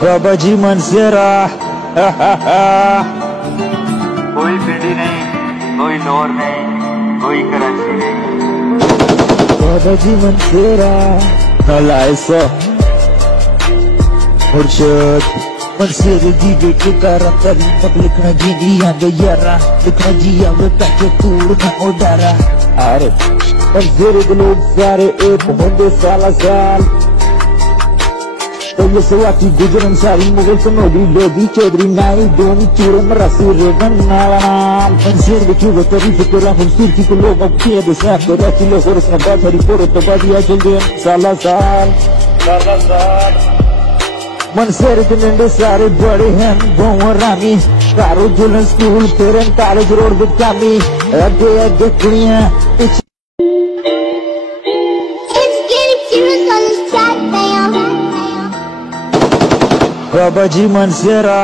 बाबा जी मनसेरा। कोई पिंडी नहीं, कोई लोर नहीं, कोई कराची नहीं। बाबा जी मनसेरा नलायसा मुर्शद मनसेरे जी बेटे कारा करी मक लिखना जी आंगे यारा लिखना जी आवे पैसे तूड़ ना उडारा। अरे मनसेरे के लोग सारे एक होंगे साला साल तो ये सवाकी गुजरन सारी मुगल सनोदी लोधी चौधरी नाई दोनी चूरन रसी रेगन नाम मनसेरे के चूबे तरी फिकरा मुंसीर की लोग अब किए देसा तो राती लोग और उसने बात हरी पोरो तो बादिया जल्दी साला साल मनसेरे के नंडे सारे बड़े हैं गोवा रामी कारो जुलन स्कूल पेरेंट कॉलेज रोड बिकामी अगे अगे कुड़ियां बाबा जी मनसेरा।